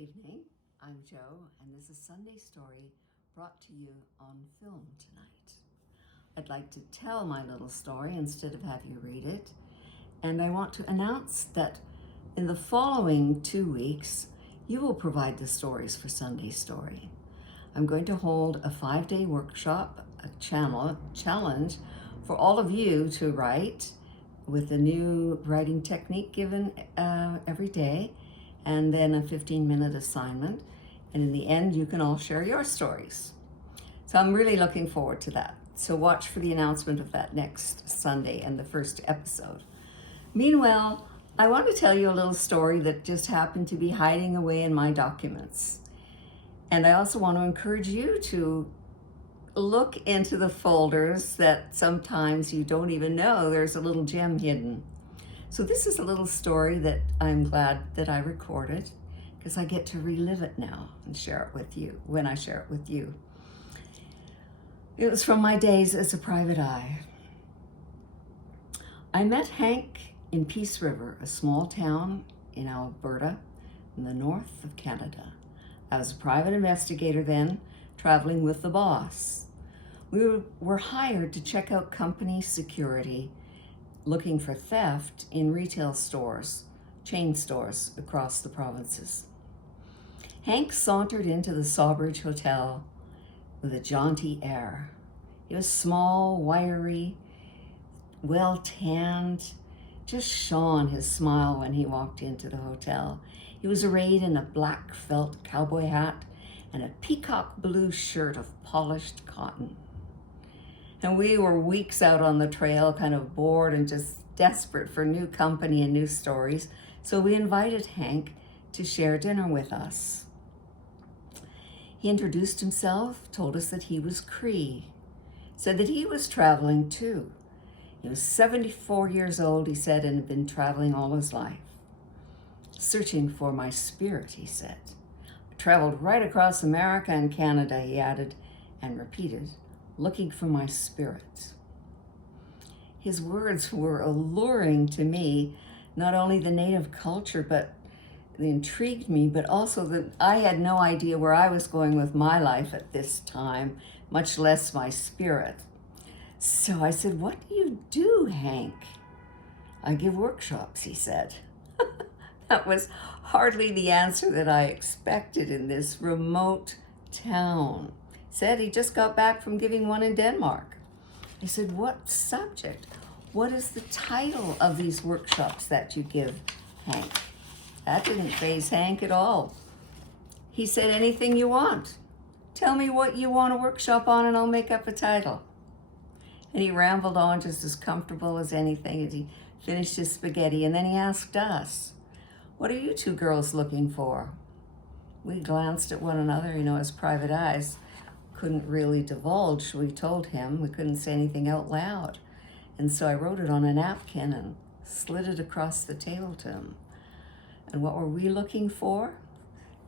evening. I'm Jo, and this is Sunday Story brought to you on film tonight. I'd like to tell my little story instead of have you read it, and I want to announce that in the following 2 weeks, you will provide the stories for Sunday Story. I'm going to hold a 5-day workshop, a challenge for all of you to write with a new writing technique given every day, and then a 15-minute assignment. And in the end, you can all share your stories. So I'm really looking forward to that. So watch for the announcement of that next Sunday and the first episode. Meanwhile, I want to tell you a little story that just happened to be hiding away in my documents. And I also want to encourage you to look into the folders that sometimes you don't even know there's a little gem hidden. So this is a little story that I'm glad that I recorded, because I get to relive it now and share it with you when I share it with you. It was from my days as a private eye. I met Hank in Peace River, a small town in Alberta in the north of Canada. I was a private investigator then, traveling with the boss. We were hired to check out company security, looking for theft in retail stores, chain stores across the provinces. Hank sauntered into the Sawbridge Hotel with a jaunty air. He was small, wiry, well-tanned, just shone his smile when he walked into the hotel. He was arrayed in a black felt cowboy hat and a peacock blue shirt of polished cotton. And we were weeks out on the trail, kind of bored and just desperate for new company and new stories. So we invited Hank to share dinner with us. He introduced himself, told us that he was Cree, said that he was traveling too. He was 74 years old, he said, and had been traveling all his life. Searching for my spirit, he said. I traveled right across America and Canada, he added, and repeated, looking for my spirit. His words were alluring to me, not only the native culture, but they intrigued me, but also that I had no idea where I was going with my life at this time, much less my spirit. So I said, "What do you do, Hank?" "I give workshops," he said. That was hardly the answer that I expected in this remote town. Said he just got back from giving one in Denmark. I said, "What subject? What is the title of these workshops that you give, Hank?" That didn't faze Hank at all. He said, "Anything you want. Tell me what you want a workshop on and I'll make up a title." And he rambled on just as comfortable as anything as he finished his spaghetti. And then he asked us, "What are you two girls looking for?" We glanced at one another, as private eyes. Couldn't really divulge. We told him we couldn't say anything out loud. And so I wrote it on a napkin and slid it across the table to him. And what were we looking for?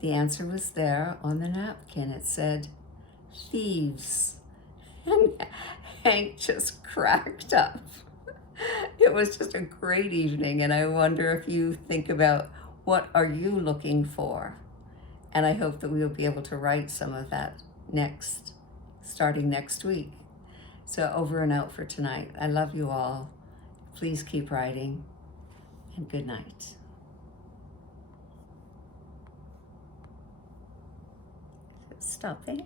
The answer was there on the napkin. It said, thieves. And Hank just cracked up. It was just a great evening, and I wonder if you think about what are you looking for? And I hope that we will be able to write some of that starting next week. So over and out for tonight. I love you all. Please keep writing, and good night. Stop there.